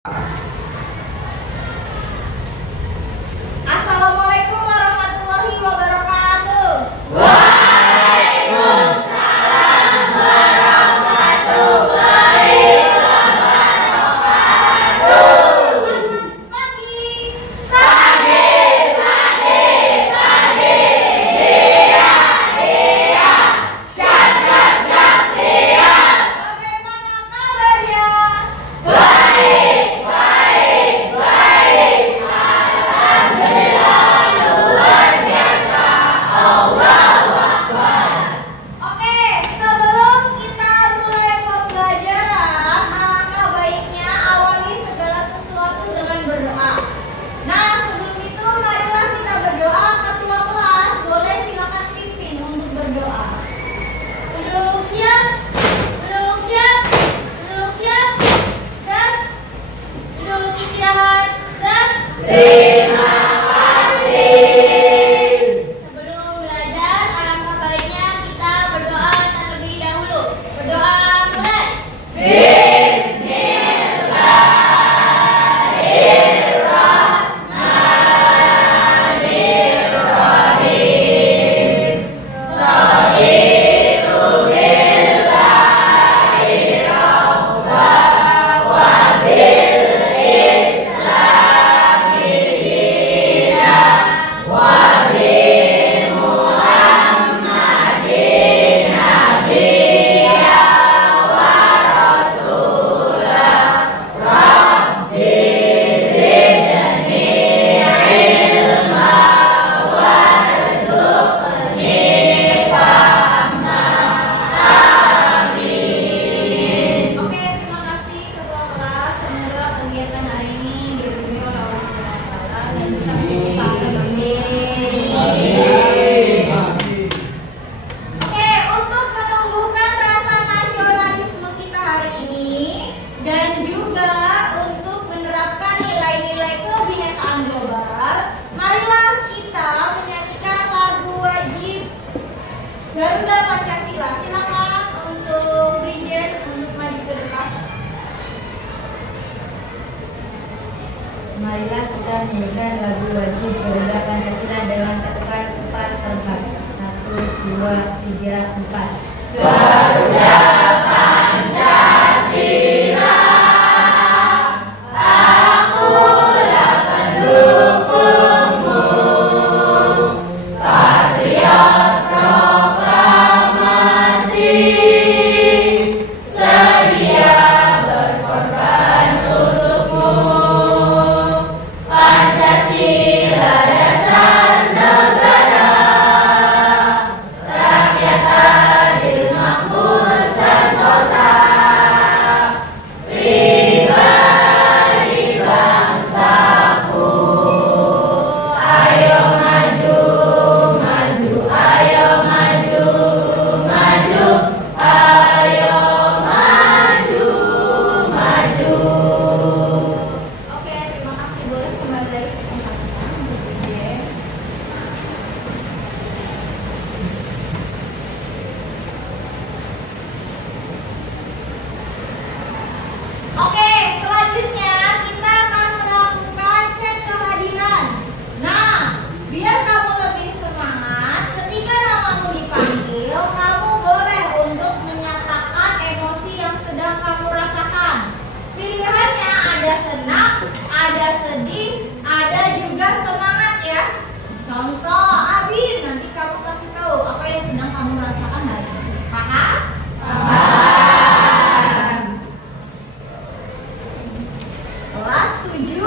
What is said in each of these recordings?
Assalamualaikum warahmatullahi wabarakatuh. Waalaikumsalam warahmatullahi wabarakatuh. Selamat pagi. Bagaimana kabarnya? Oke, sebelum kita mulai pembelajaran, alangkah baiknya awali segala sesuatu dengan berdoa. Nah, sebelum itu marilah kita berdoa. Ketua kelas boleh silakan pimpin untuk berdoa. Duduk siap, duduk siap, duduk siap, dan duduk istirahat, dan terima kasih. Sebelum belajar, alangkah baiknya kita berdoa terlebih dahulu. Berdoa mulai. Oke, terima kasih Ketua kelas. Semoga kegiatan hari ini diridhoi oleh Allah Subhanahu wa Ta'ala dan bisa menjadi pahala bagi Oke, untuk menumbuhkan rasa nasionalisme kita hari ini dan juga untuk menerapkan nilai-nilai kebinekaan global, marilah kita menyanyikan lagu wajib Garuda Pancasila. Silakan untuk Bridget untuk maju ke depan. Marilah kita menyanyikan lagu wajib Garuda Pancasila dengan ketukan 4 tempat. 1, 2, 3, 4. Garuda Pancasila, akulah pendukungmu, patriot proklamasi, sedia berkorban untukmu. Pancasila dasar negara, rakyat adil makmur sentosa, pribadi bangsaku. Ayo maju, maju, ayo maju, maju, ayo maju, maju. Oke, terima kasih. Boleh kembali lagi ke tempatnya untuk Bridget. Oke, selanjutnya kita akan melakukan cek kehadiran. Nah, biar kamu lebih semangat, ketika namamu dipanggil, kamu boleh untuk menyatakan emosi yang sedang kamu rasakan. Pilihannya ada senang, ada sedih, ada juga semangat ya. Contoh, Abin, nanti kamu kasih tahu apa yang sedang kamu rasakan hari ini. Paham? Kelas 7.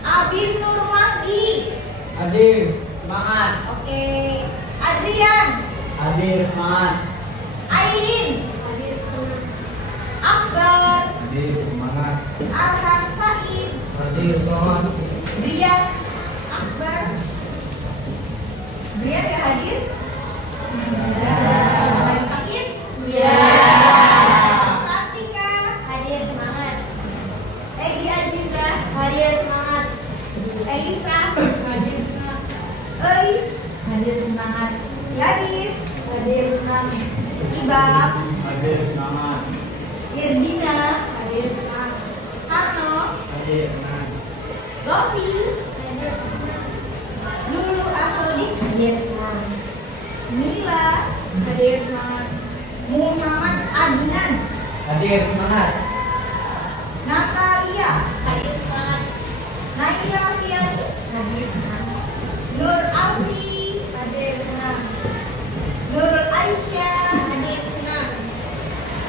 Abin Nurmahdi. Hadir, semangat. Oke. Adrian. Hadir, semangat. Aidin. Akbar. Hadir, semangat. Arhan Said. Hadir, semangat. Brian. Akbar. Brian gak hadir? Lagi sakit? Kartika. Hadir semangat, Egi Ajindra. hadir semangat, Elisa. Hadir semangat. Eis. Hadir semangat. Gadis. Hadir semangat. Ibab. Hadir, semangat. Hadir semangat. Natalia, Hadir semangat. Naila Fiani, Hadir semangat. Nur Alfi, Hadir senang. Nurul Aisyah, Hadir senang.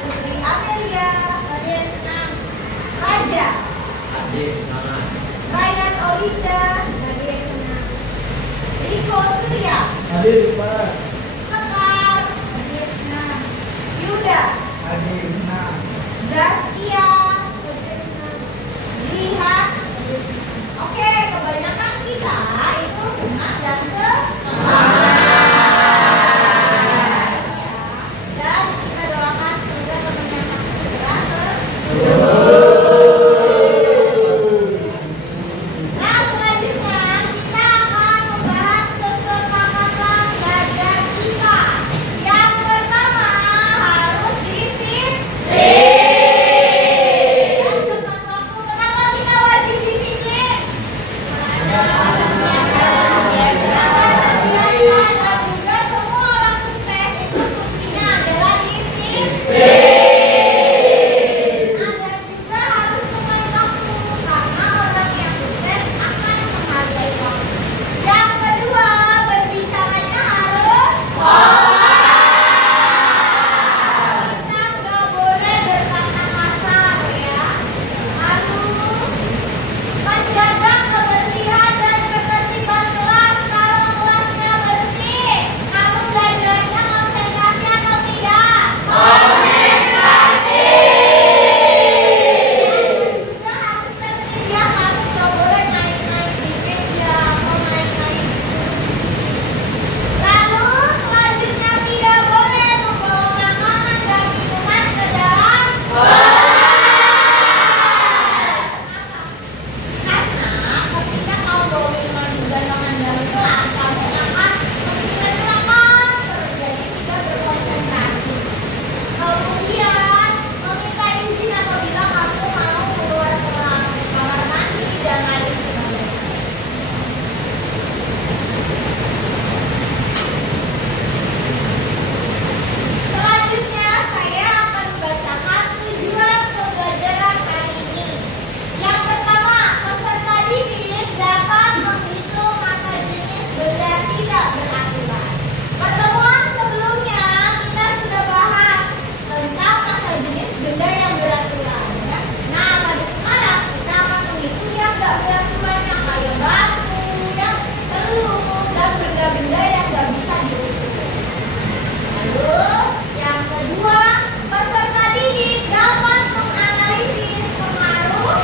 Putri Amelia, Hadir senang. Raja, Hadir semangat. Ryan Olinda, Hadir senang. Riko Surya, Hadir semangat. Sekar, Hadir senang. Yuda, Hadir senang. Zaskia, Hadir senang. Lihat. Oke, kebanyakan kita itu senang dan dan kita doakan semoga teman-teman segera Nah, selanjutnya kita akan membahas kesepakatan belajar kita. Yang pertama harus disiplin. Dan tepat waktu. Kenapa kita wajib disiplin? Dan juga semua orang sukses itu kuncinya adalah disiplin. Anda juga harus tepat waktu karena orang yang sukses akan menghargai waktu. Yang kedua, berbicaranya harus kita nggak boleh berkata kasar ya. Harus menjaga kebersihan dan ketertiban kelas. Kalau kelasnya bersih, kamu belajarnya konsentrasi atau tidak? Juga harus tertib ya, kamu nggak boleh naik-naik di meja atau naik-naik di kursi. Lalu selanjutnya tidak boleh membawa makanan dan minuman ke dalam karena ketika kau bawa minuman dan makanan dalam kelas, kamu akan memikirkan terjadi tidak berkonsentrasi. Kemudian meminta izin apabila kamu mau keluar ke kamar mandi dan lain sebagainya. Selanjutnya saya akan membacakan tujuan pembelajaran kali ini. Yang pertama, peserta didik dapat menghitung masa jenis benda tidak beraturan. Pertemuan sebelumnya kita sudah bahas tentang masa jenis benda yang beraturan. Ya. Nah, pada sekarang kita akan menghitung yang tidak beraturan yang kayak batu, yang telur, dan benda-benda yang nggak bisa dihitung. Lalu, yang kedua, peserta didik dapat menganalisis pengaruh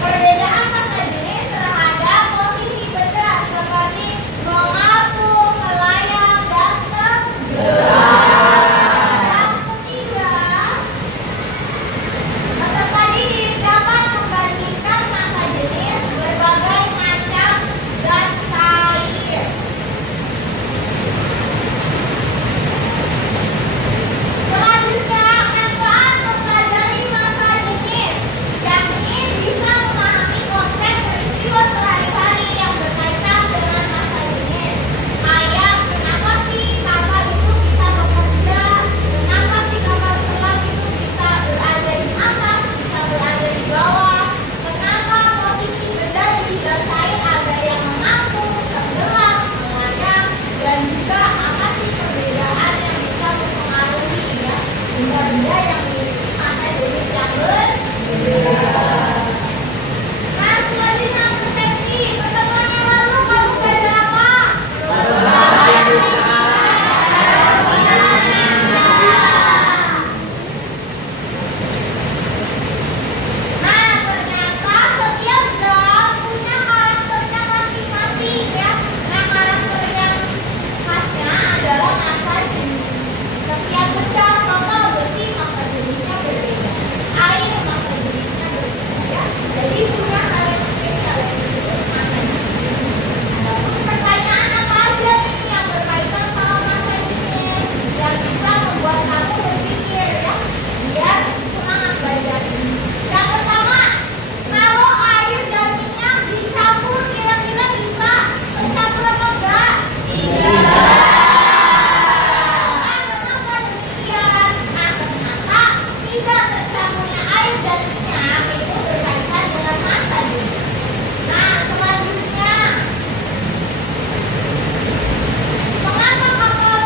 perbedaan masa jenis terhadap posisi benda seperti mengapung, melayang, dan tenggelam. Yang ketiga, peserta didik dapat membandingkan masa jenis berbagai macam gas cair. Selanjutnya, manfaat mempelajari masa jenis, yakni bisa memahami konsep peristiwa sehari-hari yang berkaitan dengan masa jenis. Kayak kenapa sih kapal itu bisa bekerja, kenapa sih kapal selam itu bisa berada di atas, bisa berada di bawah, kenapa posisi benda di gas cair ada yang mengapung, tenggelam, melayang, dan juga apa sih perbedaan yang bisa mempengaruhi ya benda-benda yang memiliki masa jenis yang berbeda. Nah, selanjutnya persepsi. Pertemuan yang lalu kamu belajar apa? Nah, ternyata setiap zat punya karakternya masing-masing ya. Nah, karakter yang khasnya adalah masa jenis. Setiap benda, contoh besi, masa jenisnya berbeda. Air, masa jenisnya berbeda. adjustnya itu berkaitan dengan masa nih. Nah, selanjutnya, mengapa kapal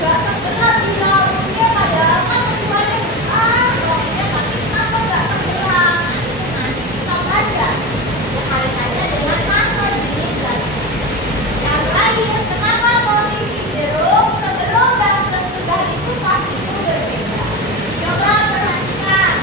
gak tenggelam di laut? Dia padahal kan tujuannya besar, roketnya, tapi kenapa gak tenggelam? Itu nanti kita belajar. Berkaitannya dengan masa nih, guys. Yang terakhir, kenapa posisi jeruk sebelum dan sesudah itu pasti berbeda? Coba perhatikan.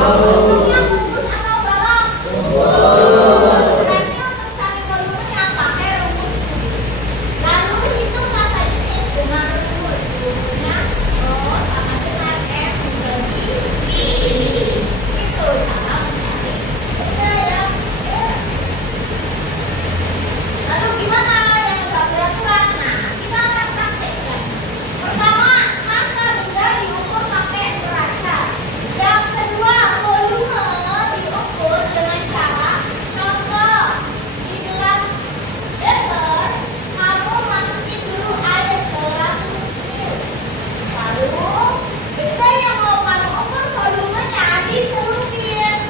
Bentuknya bungkus atau balok? Berarti untuk cari volumenya pakai rumus kubik. Lalu hitung massa jenis dengan rumus kubiknya rho sama dengan F dibagi V. Itu cara mencari. Udah ya. Lalu gimana yang nggak beraturan? Nah, kita akan praktekkan. Pertama, massa benda diukur pakai neraca. Yang kedua, volume diukur dengan cara contoh di gelas beber kamu masukin dulu air 100 ml. Lalu benda yang mau kamu ukur volumenya dicelupin.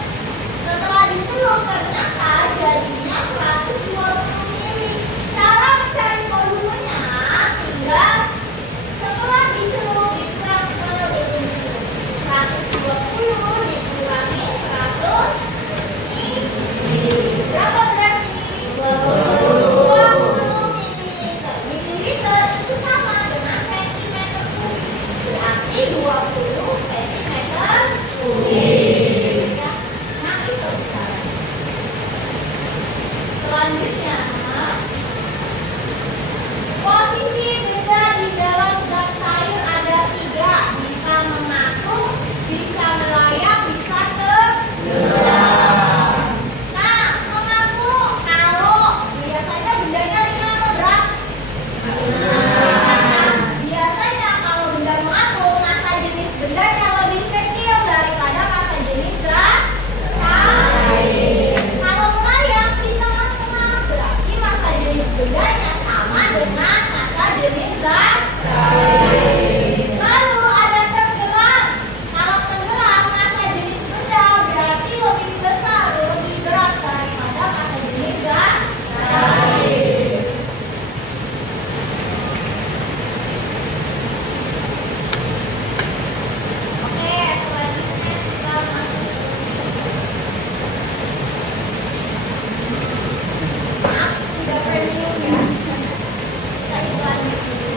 Setelah dicelup ternyata jadinya 120 ml. Cara mencari volumenya tinggal setelah dicelup ditransfer definisi 120 dikurangi 100 ml. Berapa berarti? 20 mililiter. Mililiter itu sama dengan sentimeter kubik. Berarti 20 sentimeter kubik. Ya. Nah, itu caranya. Selanjutnya, posisi benda di dalam gas cair ada 3, bisa mengapung, bisa melayang, bisa tenggelam. Nah, mengapung kalau biasanya bendanya ringan atau berat? Ringan. Biasanya kalau benda mengapung, massa jenis bendanya lebih kecil daripada massa jenis gas cair. Kalau melayang di tengah-tengah, berarti massa jenis bendanya sama dengan massa jenis gas cair. Lalu ada tenggelam. Kalau tenggelam, massa jenis benda berarti lebih besar, lebih berat daripada massa jenis gas cair. Oke, selanjutnya kita masuk. Maaf, tidak premium ya. Kita iklan dulu.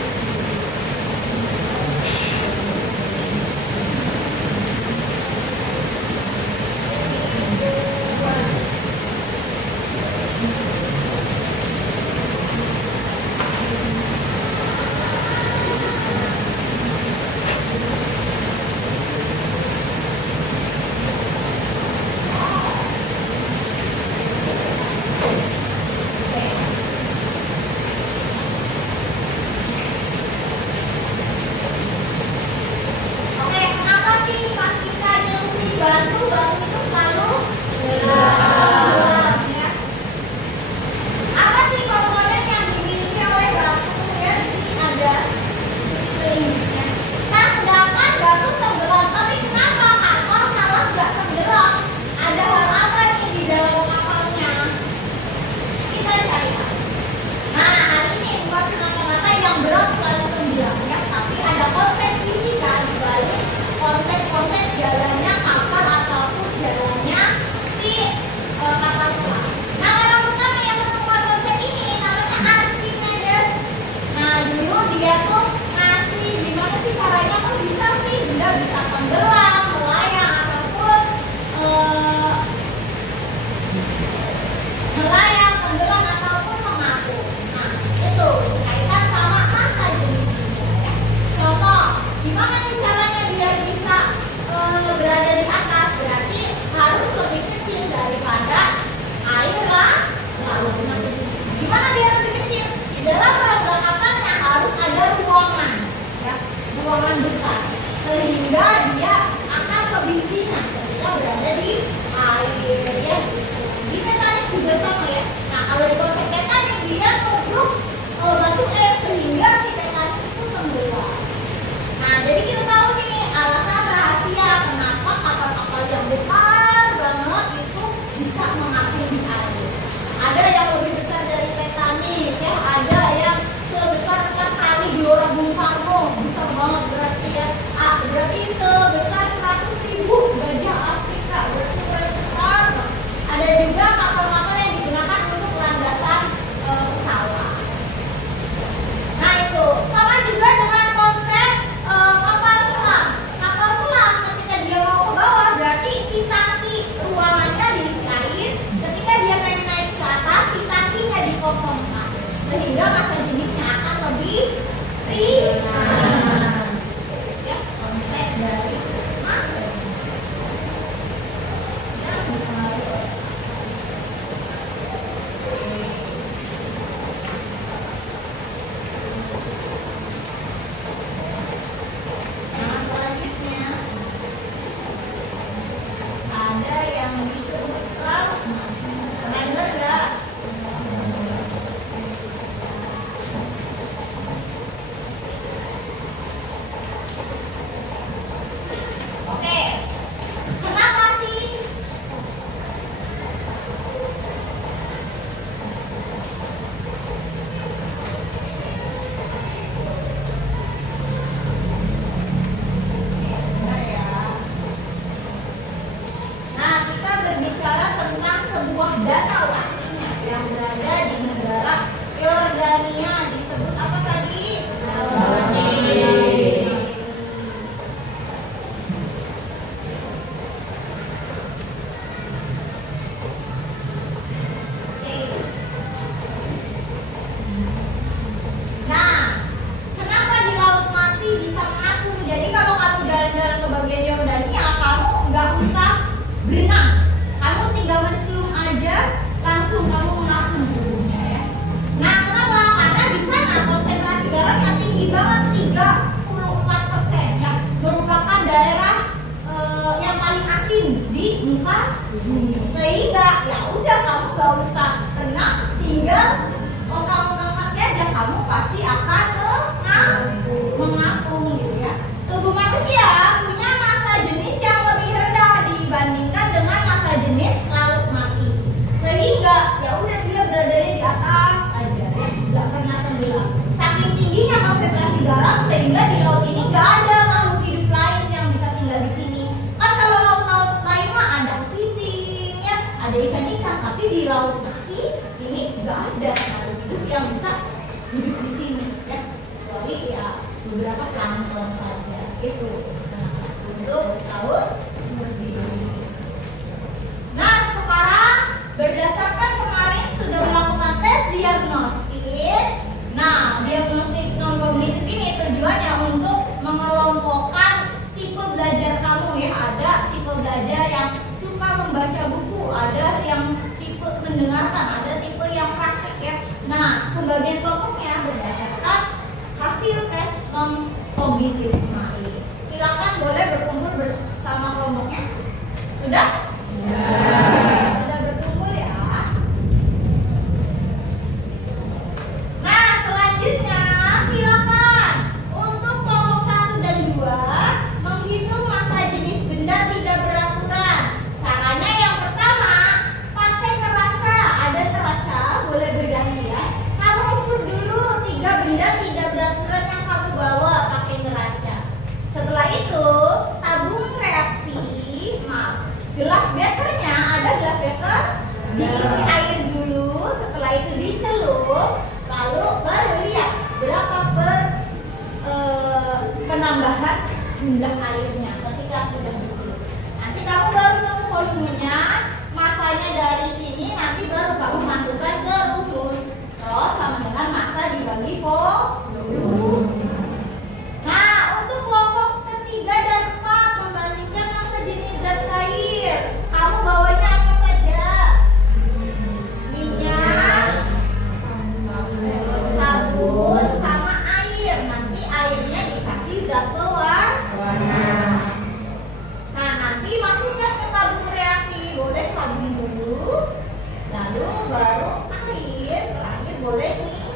tinggal kalau kamu ngangkatnya aja kamu pasti akan mengapung gitu ya. Tubuh manusia punya massa jenis yang lebih rendah dibandingkan dengan massa jenis laut mati, sehingga ya udah dia beradanya di atas aja ya, nggak pernah tenggelam. Saking tingginya konsentrasi garam sehingga di laut ini nggak ada makhluk hidup lain yang bisa tinggal di sini. Kan kalau laut-laut lain mah ada kepiting ya, ada ikan-ikan, tapi di laut mati ini nggak ada makhluk hidup yang bisa hidup di sini ya, kecuali ya beberapa plankton saja itu. Nah, untuk laut mati. Nah, sekarang berdasarkan kemarin sudah melakukan tes diagnostik. Nah, diagnostik non kognitif ini tujuannya untuk mengelompokkan tipe belajar kamu ya. Ada tipe belajar yang suka membaca buku, ada yang tipe mendengarkan, ada tipe yang praktik ya. Nah, pembagian kelompoknya berdasarkan hasil tes non kognitif kemarin. Silakan boleh berkumpul bersama kelompoknya. Sudah? Sudah berkumpul ya. Nah, selanjutnya silakan untuk kelompok 1 dan 2 menghitung massa jenis benda tidak beraturan. Caranya yang pertama, pakai neraca. Ada neraca, boleh bergantian. Kamu ukur dulu 3 benda tidak beraturan yang kamu bawa pakai neraca. Setelah itu, tabung reaksi, gelas bekernya, ada gelas beker, diisi air dulu, setelah itu dicelup, lalu baru lihat berapa penambahan jumlah airnya ketika sudah dicelup. Nanti kamu baru tahu volumenya, masanya dari sini, nanti baru kamu masukkan ke rumus. Terus sama dengan massa dibagi volume. Nah, untuk kelompok ketiga dan 4 membandingkan massa jenis zat cair. Kamu bawanya apa saja? Minyak, sabun, sama air. Nanti airnya dikasih zat pewarna. Nah, nanti masukkan ke tabung reaksi. Boleh sabun dulu, lalu baru air. Terakhir boleh nih.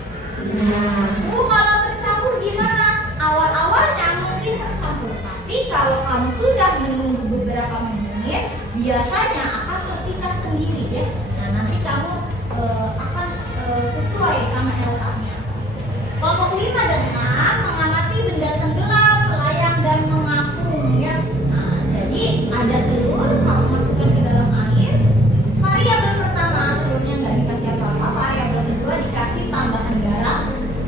Kalau tercampur gimana? Awal-awalnya mungkin tercampur, tapi kalau kamu sudah menunggu beberapa menit, biasanya akan terpisah sendiri ya. Nah, nanti kamu akan sesuai sama LK-nya. Kelompok 5 dan 6 mengamati benda tenggelam, melayang dan mengapung ya. Nah, jadi ada telur, kamu masukkan ke dalam air. Variabel pertama telurnya nggak dikasih apa-apa. Variabel kedua dikasih tambahan garam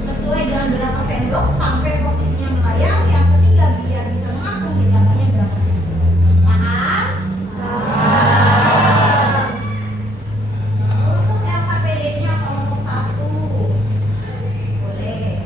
sesuai dengan berapa sendok sampai posisinya melayang. Yang ketiga biar bisa mengapung ditambahnya berapa sendok. Paham? Untuk LKPD-nya kelompok 1 boleh.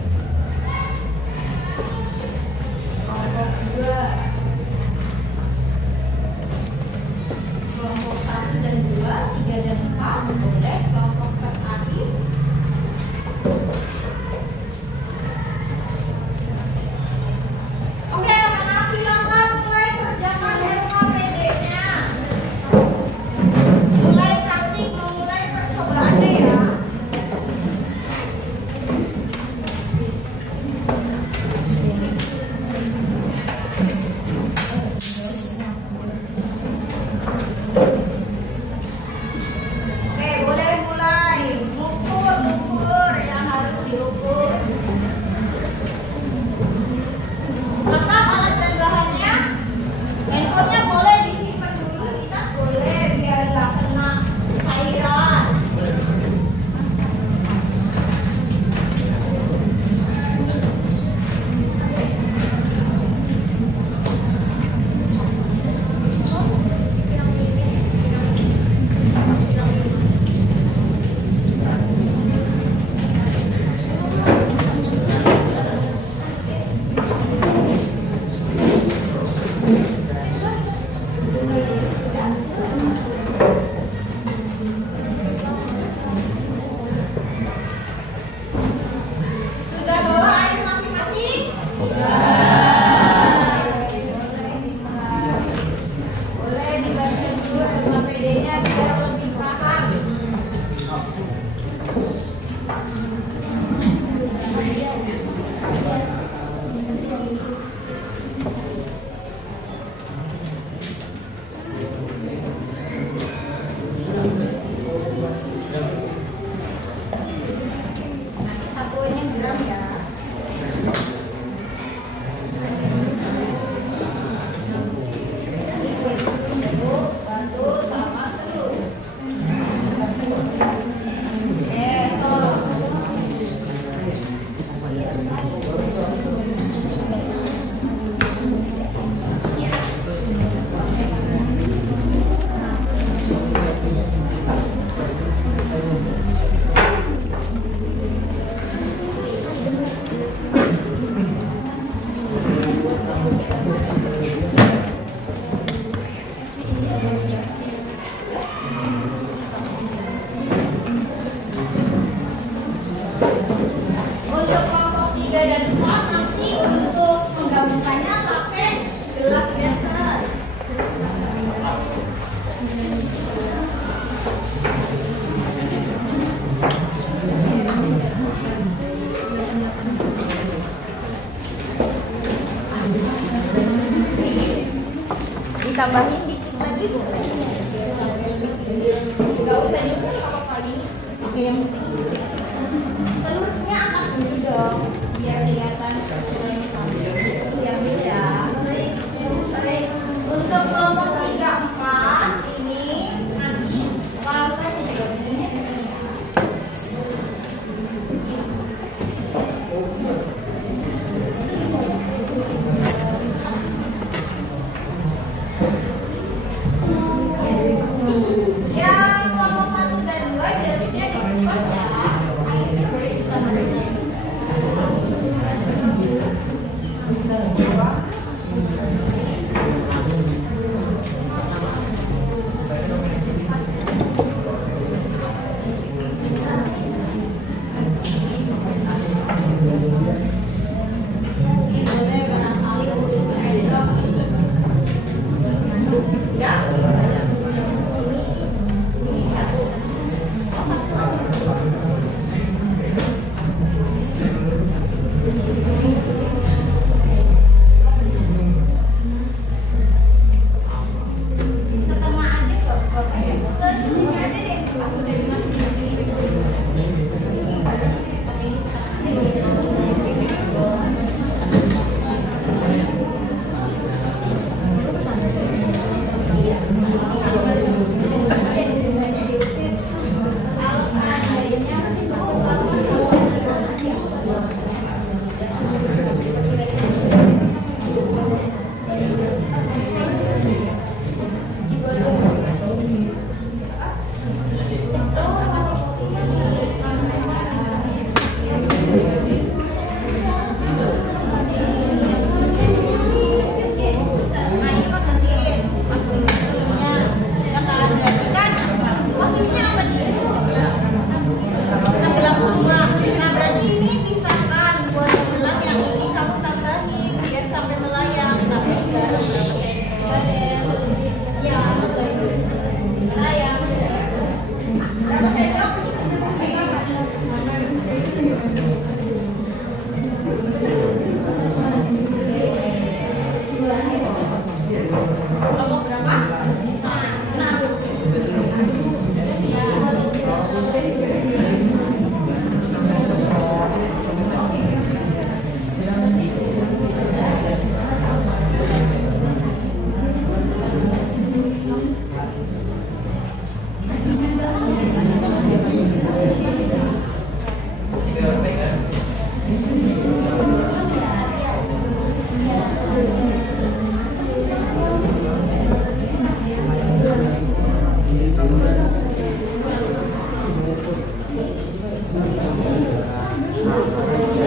untuk kelompok 3 dan 4 nanti untuk menggabungkannya pakai gelas pensil. Ditambahin dikit lagi boleh. Gak usah juga apa-apa ini. Oke, yang penting telurnya angkat dulu dong biar kelihatan diambil ya. Untuk kelompok 3, 4 ini nanti parutannya juga begini ya. Yang kelompok 1 dan 2 jadinya dikupas ya.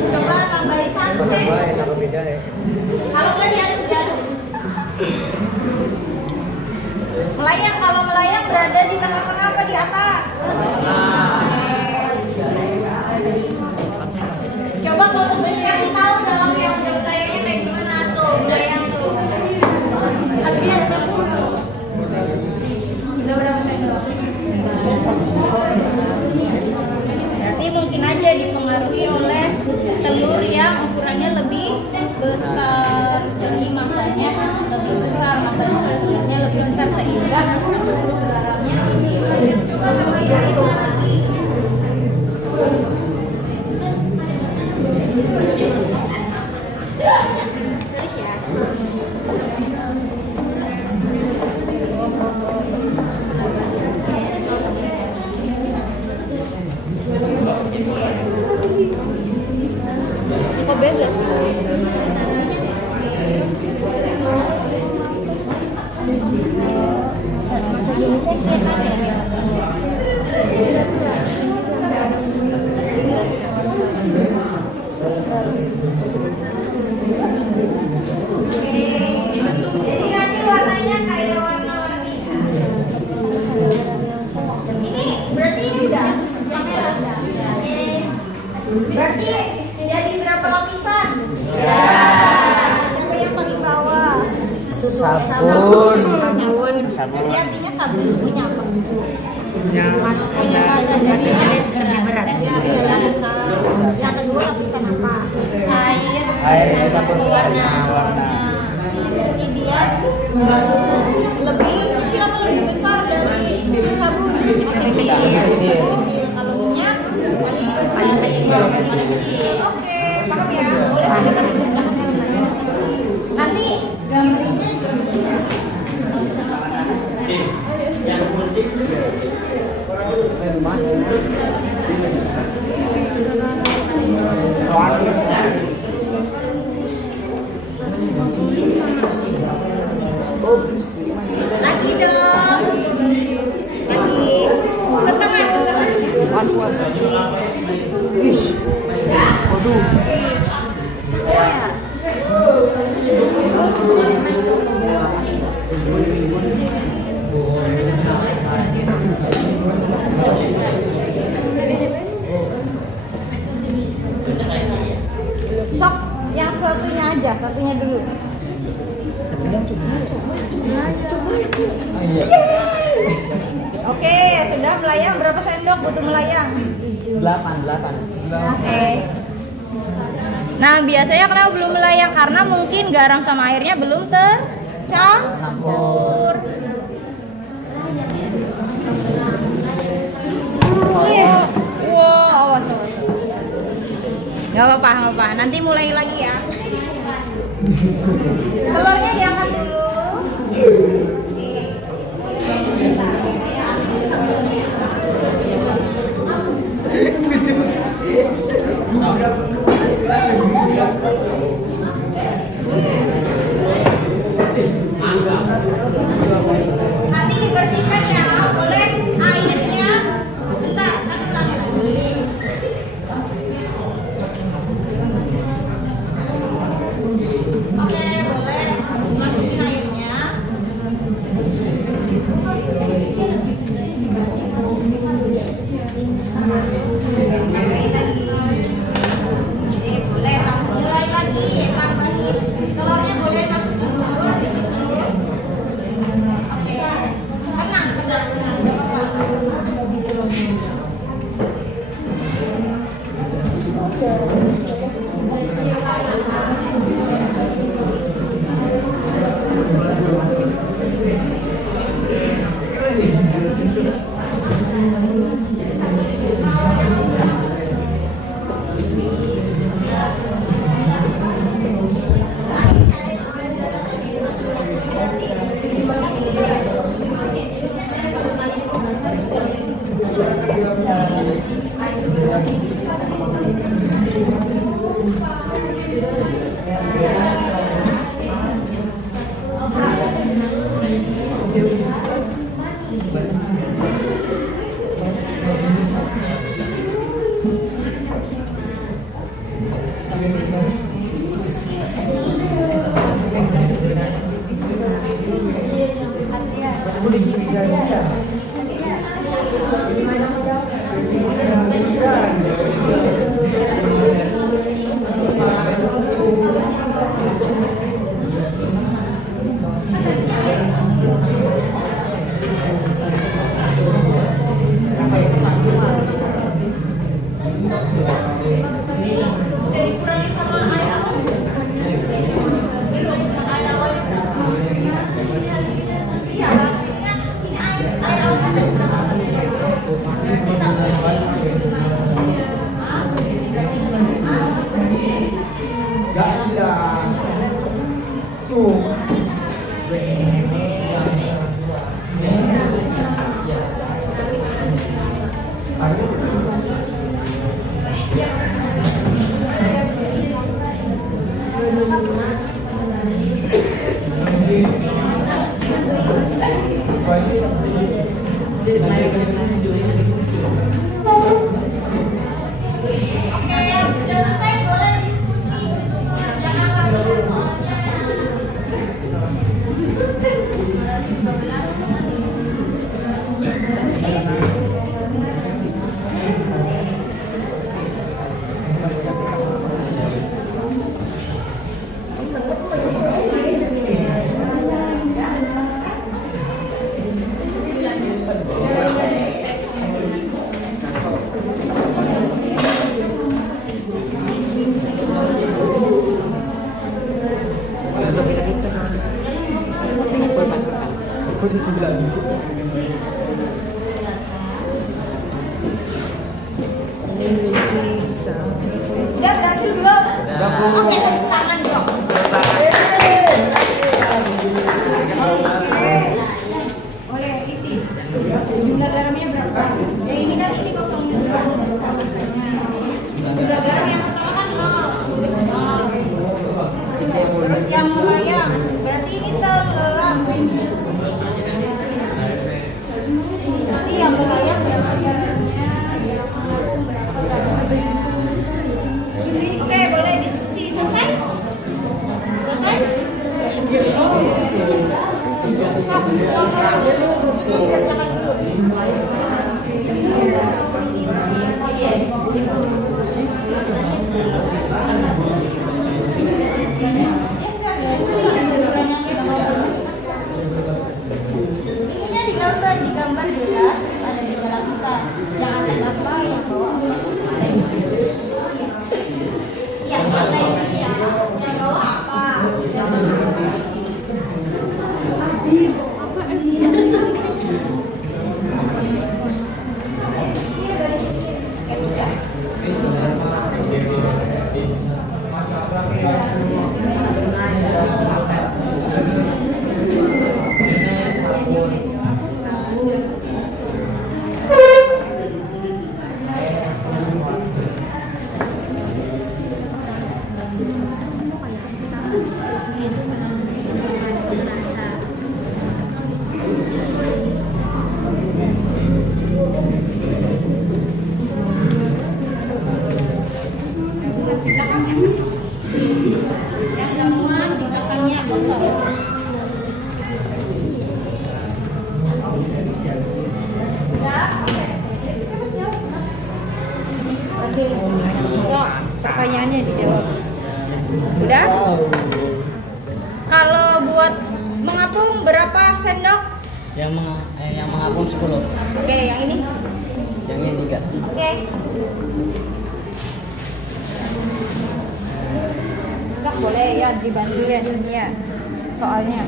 Coba tambahin satu sih. Kalau nggak diaduk. Melayang, kalau melayang berada di tengah-tengah apa di atas? Coba kalau beri kasih tahu dalam yang udah melayangnya kayak gimana tuh melayang tuh. Berarti mungkin aja dipengaruhi oleh telur yang ukurannya lebih besar, jadi masanya lebih besar, makanya lebih besar sehingga garamnya lebih banyak. Coba tambahin air lagi. Kok beda sih? Jadi nanti warnanya kayak warna-warni. Ini berarti ini udah yang merah udah. Berarti jadi Sabun. Jadi artinya sabun itu punya apa? Lebih berat. Yang kedua lapisan apa? Air. Air sabun warna. Ini dia lebih kecil apa lebih besar dari sabun? Kecil. Kalau minyak paling kecil. Oke, paham ya? Boleh nanti gambarnya lagi dong, lagi setengah. Sok, yang satunya aja, satunya dulu. Oke, sudah melayang. Berapa sendok butuh melayang? 8. Oke. Nah, biasanya kenapa belum melayang? Karena mungkin garam sama airnya belum tercampur. Wow, awas. Gak apa-apa. Nanti mulai lagi ya. Telurnya diangkat dulu. Nanti dibersihkan ya, boleh airnya. Bentar, kan ulangi lagi. Oke, boleh masukin airnya. Tambahin lagi. Oke, boleh mulai lagi. Tambahin telurnya, boleh masukin dulu habis itu. Oke, tenang, nggak apa-apa. Oke, tepuk tangan dong. Boleh isi. Jumlah garamnya berapa? Ya ini kan ini kosongnya. Jumlah garam yang pertama kan 0. Yang melayang berarti ini tenggelam. Berarti yang melayang berapa garamnya? Oke, boleh diskusi. Selesai? Selesai? Ininya digambar jelas, ada 3 lapisan. Yang atas apa, yang bawah apa? Yang ada ini ya, yang bawah apa? Yang jamuan di belakangnya kosong. Udah? Masih. Kok pertanyaannya dijawab. Udah? Kalau buat mengapung berapa sendok? Yang mengapung 10. Oke, yang ini? Yang ini 3. Oke. Kak, boleh ya dibantuin ini ya soalnya.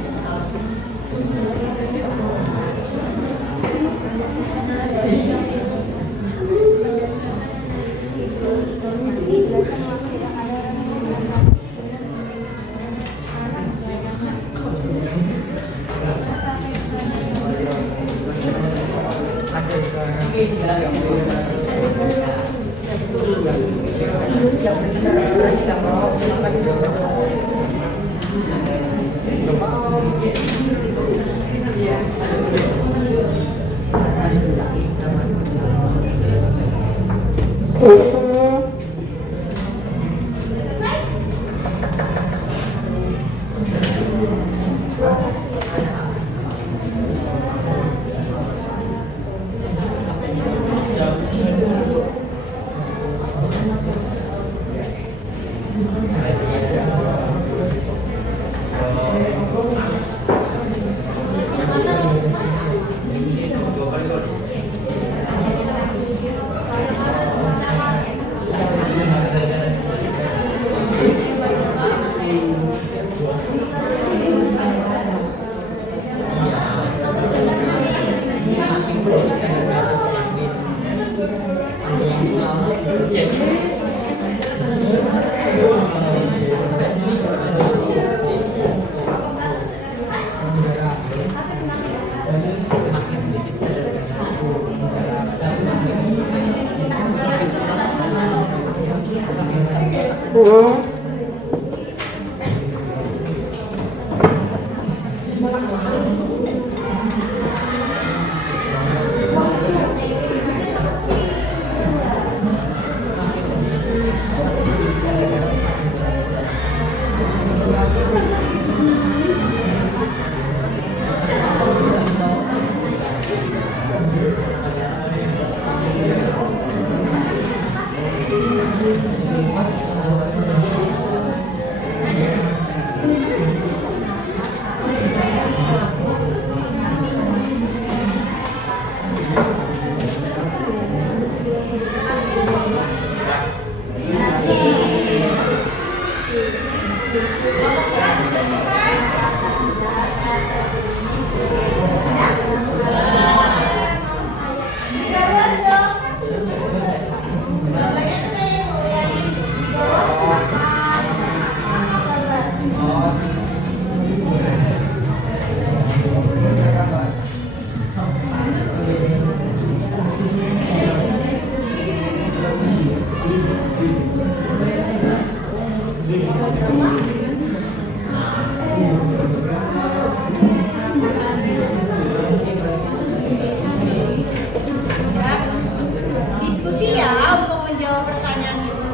gitu.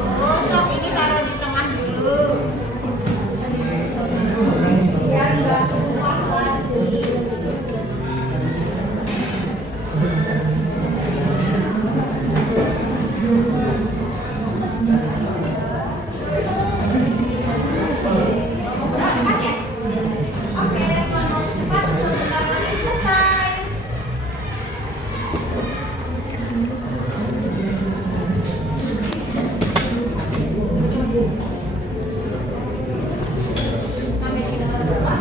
Sok ini taruh di tengah dulu. Biar nggak tumpah lagi. Mau berangkat ya? Oke, kalau cepat sebentar lagi selesai. Sampai kita berdoa.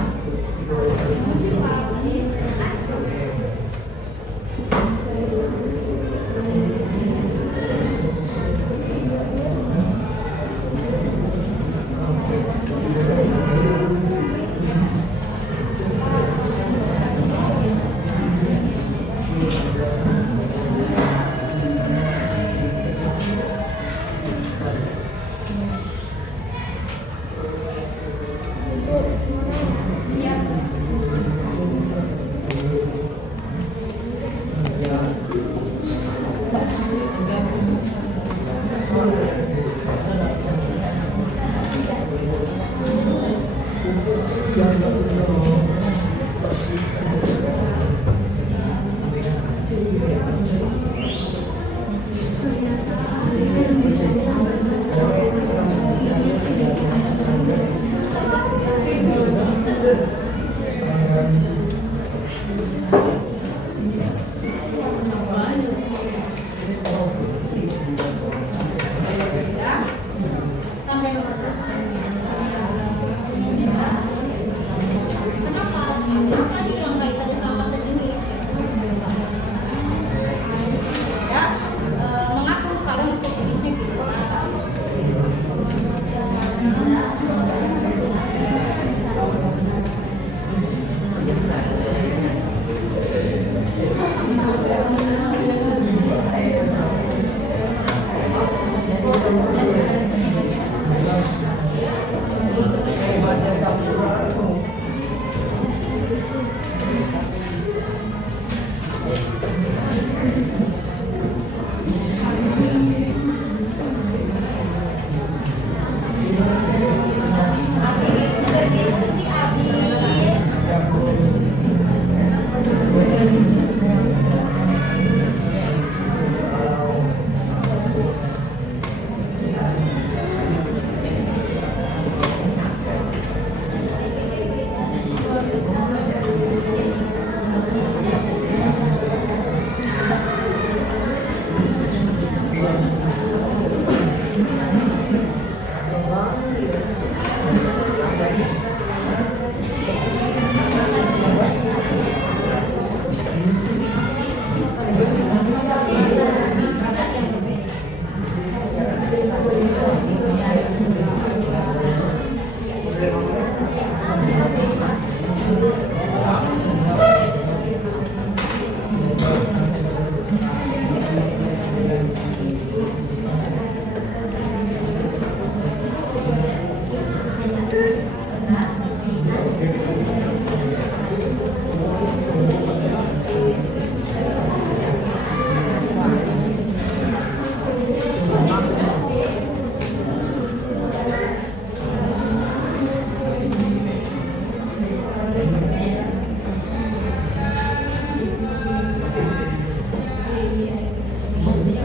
Sampai nomor berapa? Kenapa? Masa dihilang kaitannya sama sejenis? Ya, mengaku kalau masa jenisnya gimana? Berdiskusi Abi.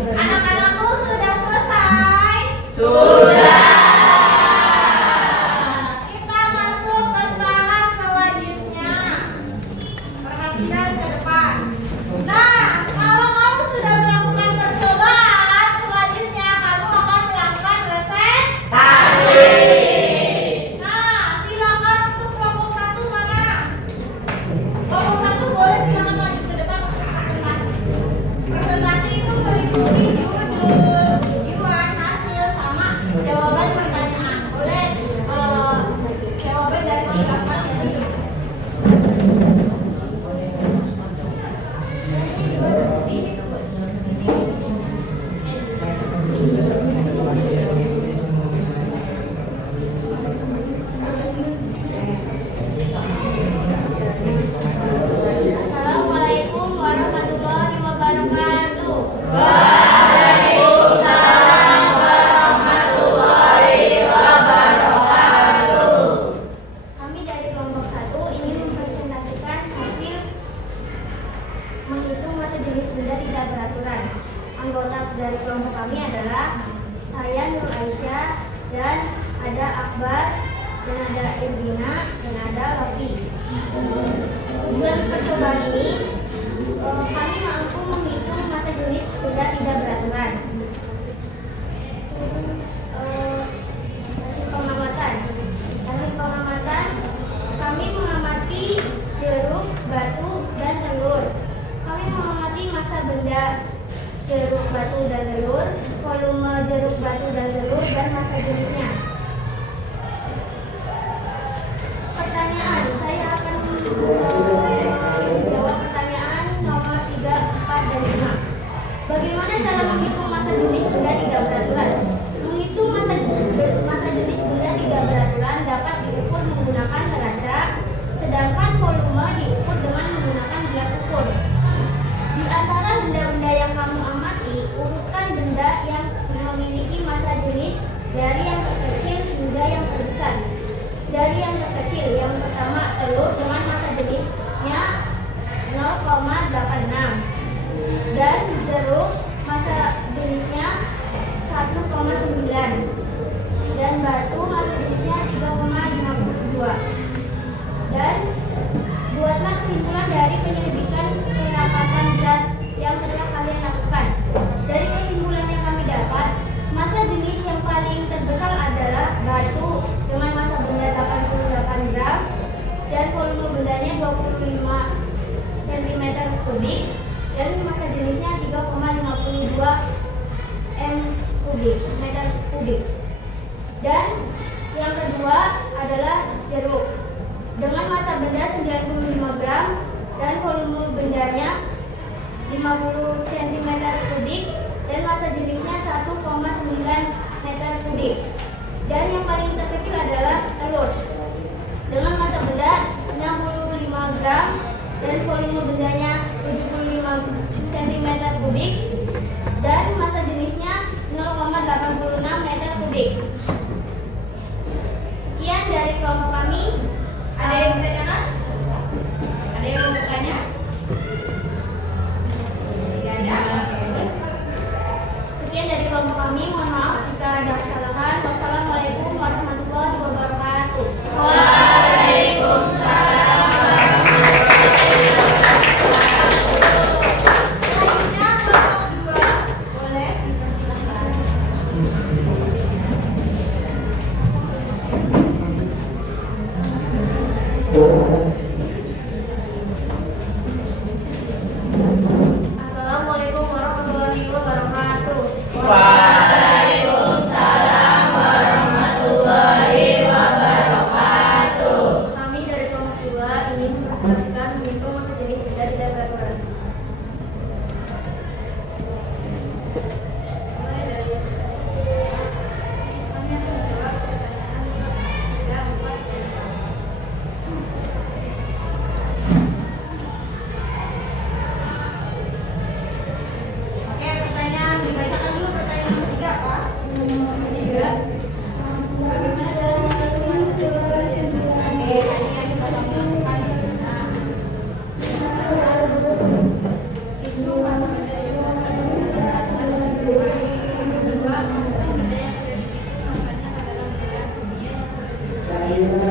Anak-anakku sudah selesai? Sudah. Kita masuk ke tahap selanjutnya. Perhatikan ke depan. Nah, kalau kamu sudah melakukan percobaan, selanjutnya kamu akan melakukan presentasi. Nah, silakan untuk kelompok 1 mana? Kelompok 1 boleh silakan maju ke depan untuk presentasi. Presentasi itu meliputi judul, tujuan, hasil, sama jawaban. dan ada Akbar, dan ada Irvina, dan ada Rafi. Tujuan percobaan ini, kami mampu menghitung masa jenis benda tidak beraturan. Hasil pengamatan, kami mengamati jeruk, batu, dan telur. Kami mengamati masa benda jeruk, batu, dan telur, volume jeruk, batu, dan telur, dan masa jenisnya. Pertanyaan, saya akan menjawab pertanyaan nomor 3, 4, dan 5. Bagaimana cara menghitung masa jenis benda tidak beraturan? Menghitung masa jenis benda tidak beraturan dapat diukur menggunakan neraca, sedangkan volume diukur dengan menggunakan gelas ukur. Di antara benda-benda yang kamu amati, urutkan benda yang memiliki masa jenis dari yang terkecil hingga yang terbesar. Dari yang terkecil, yang pertama telur dengan masa jenisnya 0,86, dan jeruk masa jenisnya 1,9, dan batu masa jenisnya 3,52. Dan buatlah kesimpulan dari penyelidikan kedapatan zat yang telah kalian lakukan. Dari kesimpulan yang kami dapat, masa jenis yang paling terbesar adalah batu dengan masa benda 88 gram dan volume bendanya 25 cm kubik dan masa jenisnya 3,52 meter kubik. Dan yang kedua adalah jeruk dengan masa benda 95 gram dan volume bendanya 50 cm kubik dan masa jenisnya 1,9 meter kubik. Dan yang paling terkecil adalah telur dengan masa benda 65 gram dan volume bendanya 75 cm kubik dan masa jenisnya 0,86 meter kubik. Sekian dari kelompok kami. Ada yang ditanyakan? Ada yang mau bertanya? Tidak ada? Sekian dari kelompok kami. Mohon maaf jika ada kesalahan. Wassalamualaikum warahmatullahi wabarakatuh. Assalamualaikum warahmatullahi wabarakatuh. Waalaikumsalam warahmatullahi wabarakatuh. Kami dari kelompok 2 ingin mempresentasikan menghitung masa jenis benda tidak beraturan. Mulai dari kami akan menjawab pertanyaan 3, 4, dan 5. Oke, pertanyaan dibacakan dulu pertanyaan nomor 3, Pak. Bagaimana cara menghitung masa jenis benda tidak beraturan? Oke, tadi yang kita lakukan. Itu masa benda itu adalah satu kedua masa benda yang sudah dihitung masanya ke dalam gelas kemudian yang sudah diisi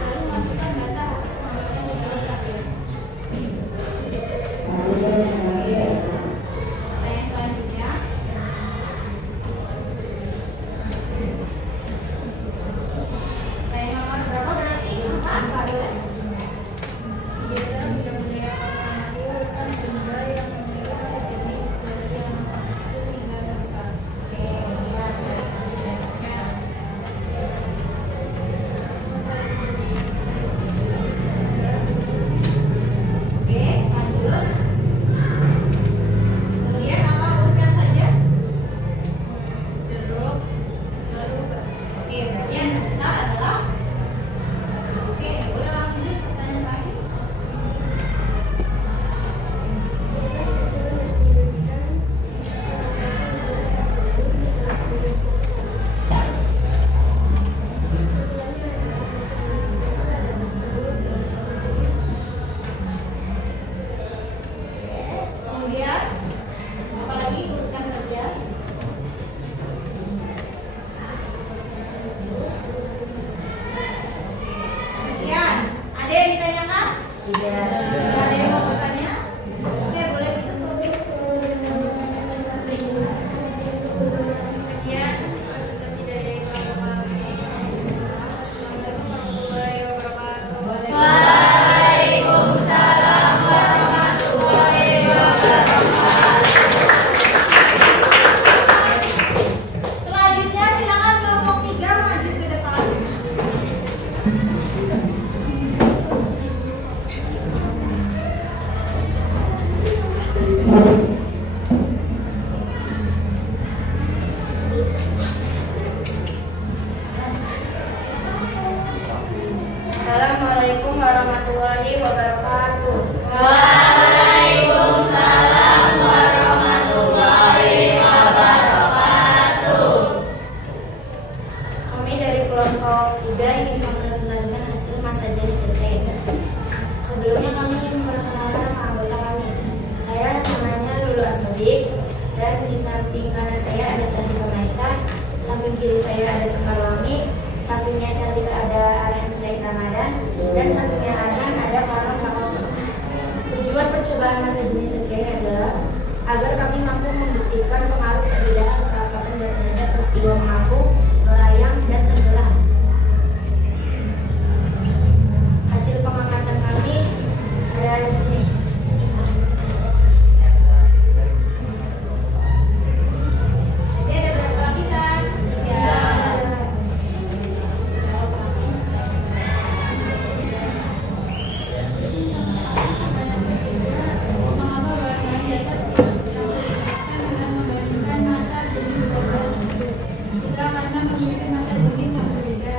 lalu masukkan data hasil pengamatan di dalam tabel. Pertanyaan selanjutnya. Pertanyaan nomor berapa berarti? 4, Pak. Kita bisa menyiapkan benda yang memiliki masa jenis dari yang kecil hingga yang besar. Oke, lihat jenisnya. kiri saya ada Sekarwangi, sampingnya cantik ada Arhan Said Ramadan, dan sampingnya Arhan ada Karma Kakoso. Tujuan percobaan masa jenis SCI adalah agar kami mampu membuktikan pengaruh perbedaan perapatan zat terhadap peristiwa mengapung, melayang, dan tenggelam. Hasil pengamatan kami ada di sini. Jadi ada berapa lapisan? 3. Mengapa bahan di atas dilakukan dengan membandingkan masa jenis berbeda? Jika karena memiliki masa jenis yang berbeda.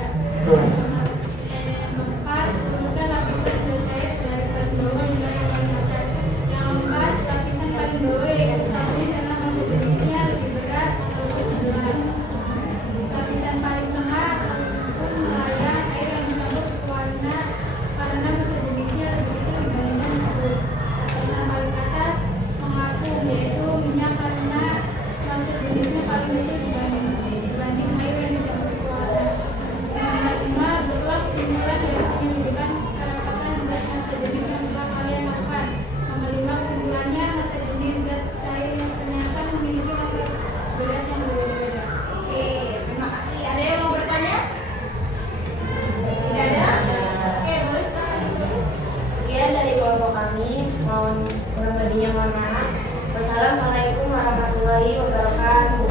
Yang keempat, turunkan lapisan zat cair dari paling bawah hingga yang paling atas. Yang keempat, lapisan paling bawah yaitu sabun karena masa jenisnya lebih berat atau tenggelam. Lapisan paling tengah ataupun melayang air yang dicampur warna karena masa jenisnya lebih kecil dibandingkan sabun. Lapisan paling atas mengapung yaitu minyak karena masa jenisnya paling kecil dibanding air yang dicampur warna. Nomor 5, berlaku kesimpulan yang menunjukkan kerapatan zat masa jenis yang telah kalian lakukan. Nomor 5, kesimpulannya masa jenis zat cair yang ternyata memiliki masa berat yang berbeda-beda. Oke, terima kasih. Ada yang mau bertanya? Tidak ada? Oke, boleh sekarang. Sekian dari kelompok kami, mohon kurang lebihnya mohon maaf. Wassalamualaikum warahmatullahi wabarakatuh.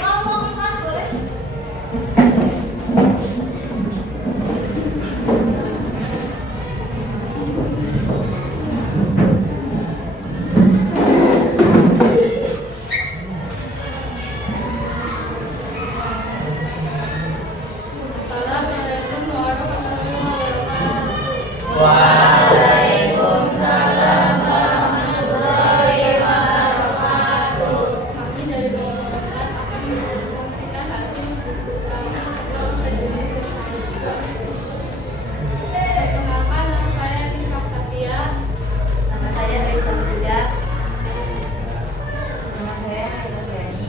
Kelompok 4 boleh? Assalamualaikum warahmatullahi wabarakatuh. Waalaikumsalam warahmatullahi wabarakatuh. Kami dari kelompok 4 akan mempresentasikan hasil utama masa jenis zat cair. Perkenalkan, nama saya Rizka Octavia. Nama saya Reza Sida. Nama saya Aida Fiani.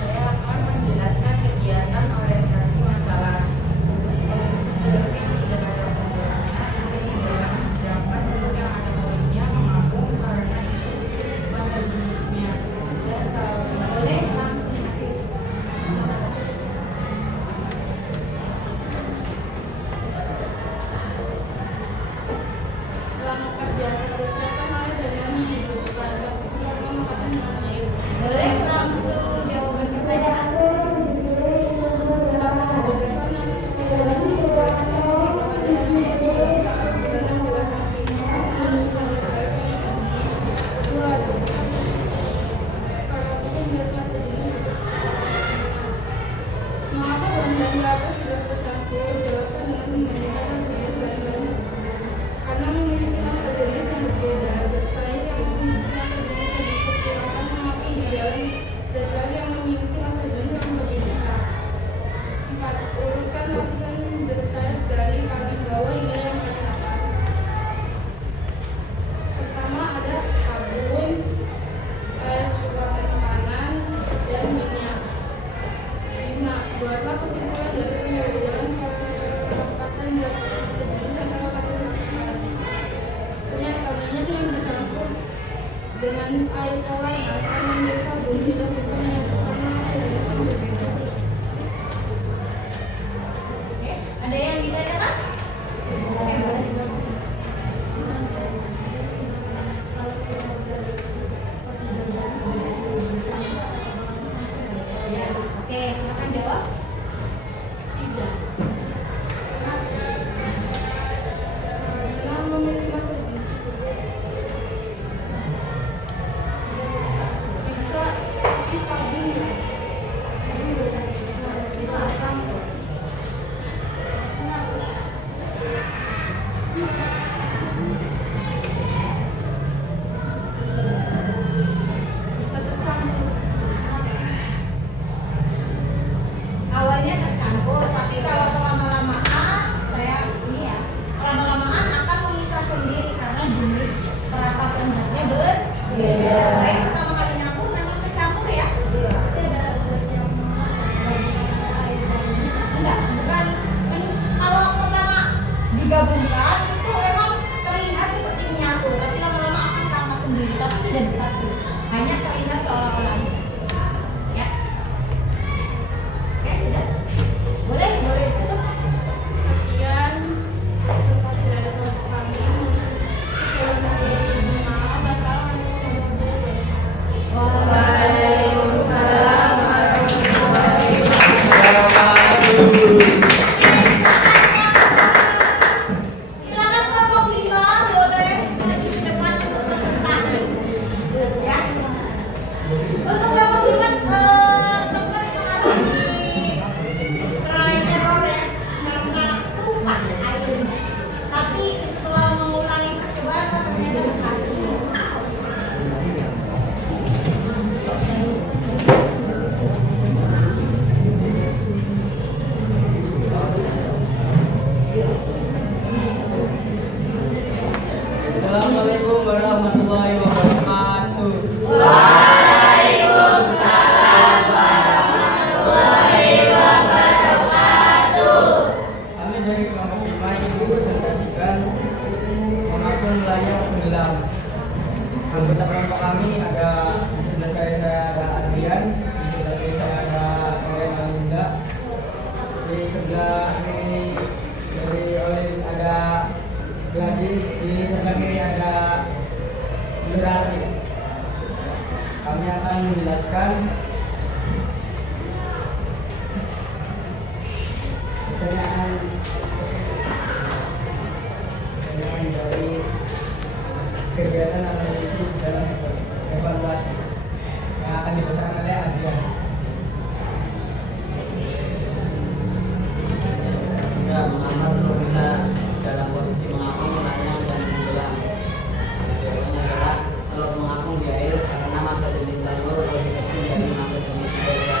Saya akan menjelaskan kegiatan orientasi masalah. Posisi yang tidak ada pembuatnya, sedangkan bentuk yang ada poinnya mengapung karena itu masa jenisnya. Dan kalau boleh langsung kasih. Selama kerja siapkan oleh dengan menyebutkan pemanfaatan dengan air. Boleh langsung jawaban pertanyaan. Mengapa bahan-bahan di atas tidak tercampur? Jawaban dengan membandingkan masa jenis bahan-bahan tersebut. Karena memiliki masa jenis yang berbeda, zat cair yang memiliki masa jenis yang diperkirakan mengapung di dalam zat cair yang memiliki masa jenis yang berbeda. 4. Urutkan lapisan zat cair dari paling bawah hingga yang paling atas. Pertama ada sabun, air perkapanan, dan minyak. 5. Buatlah kesimpulan dari perbedaan perapatan zat sejenis antara kandungan. Ternyata minyak yang dicampur dengan air pewarna akan membuat sabun tidak butuh minyak karena sejenis yang berbeda. Oke, ada yang ditanyakan? Oke, boleh. Oke, silakan jawab. Tidak. Karena memiliki masa jenis berbeda. pertanyaan dari kegiatan analisis dan evaluasi yang akan dibacakan oleh Adrian. Ya, mengapa belum bisa dalam posisi mengapung, melayang, dan tenggelam? Jawabannya adalah telur mengapung di air karena massa jenis telur lebih kecil dari massa jenis udara.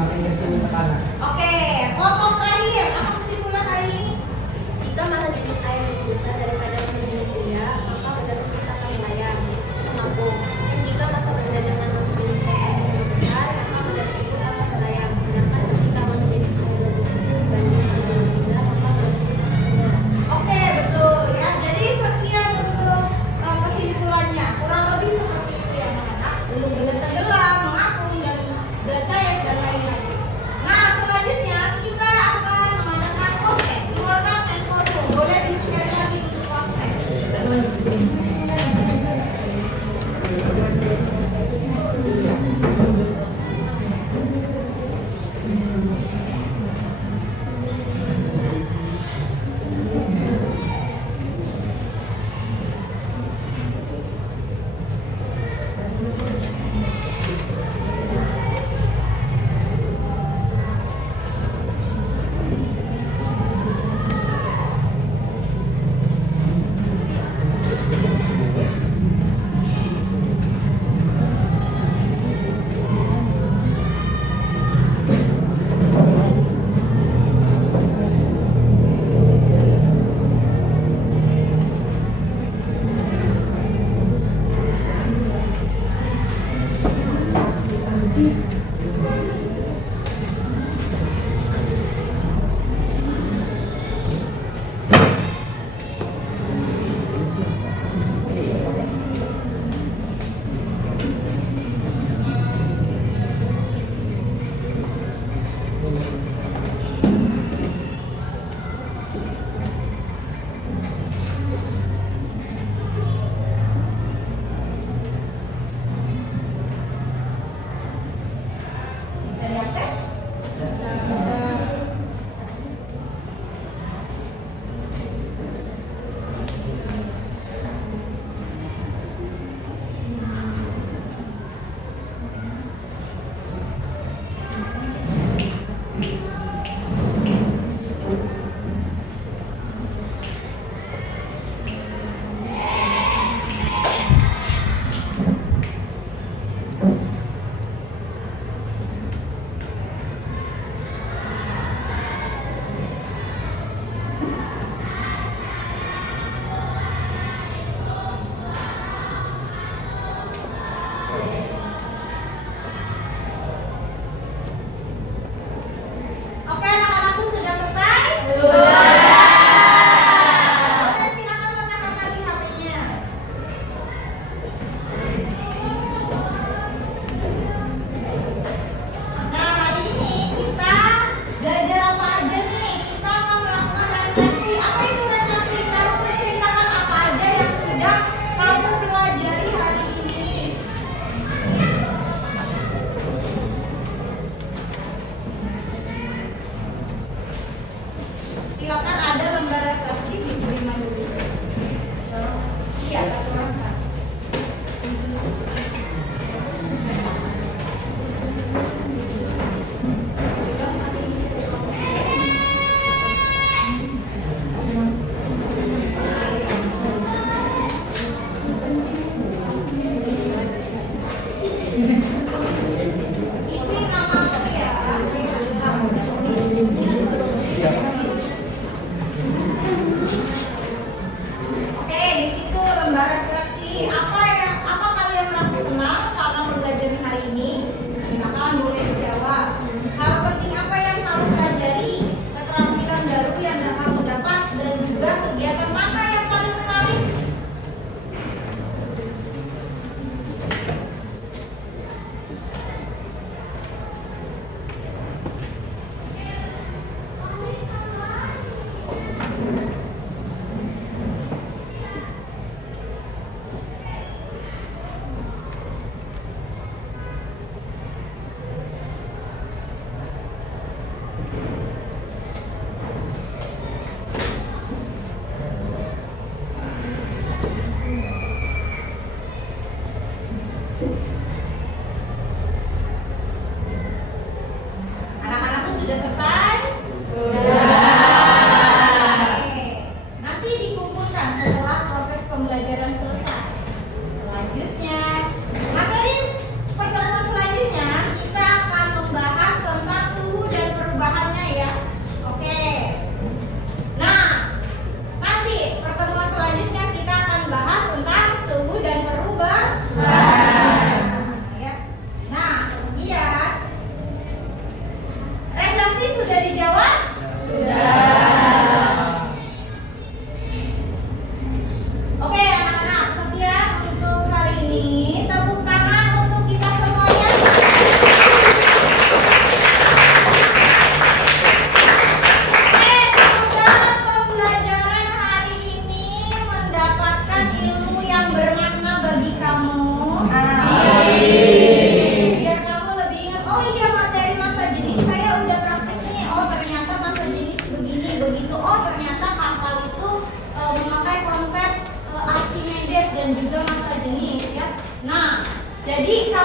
semakin kecil tekanan. Oke, kelompok terakhir. Apa kesimpulan hari ini? Jika masa jenis air lebih besar daripada masa jenis benda, maka benda tersebut akan melayang, mengapung. Dan jika masa benda dengan masa jenis air lebih besar, maka benda tersebut akan melayang. Sedangkan jika masa jenis air lebih kecil dibanding masa jenis benda, maka benda tersebut akan melayang. Oke, betul ya. Jadi sekian untuk kesimpulannya. Kurang lebih seperti itu ya anak-anak. Untuk benda tenggelam, mengapung, dan cair dan lain-lain. Nah, selanjutnya kita akan mengadakan konten. Keluarkan handphone. Boleh di-share lagi untuk konten.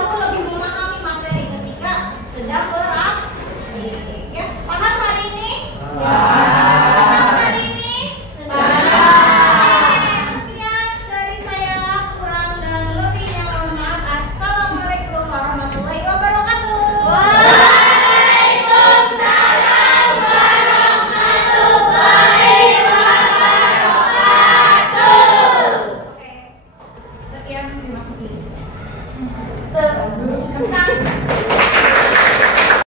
kamu lebih memahami materi ketika sedang beraktif. Ya, paham hari ini? Ya.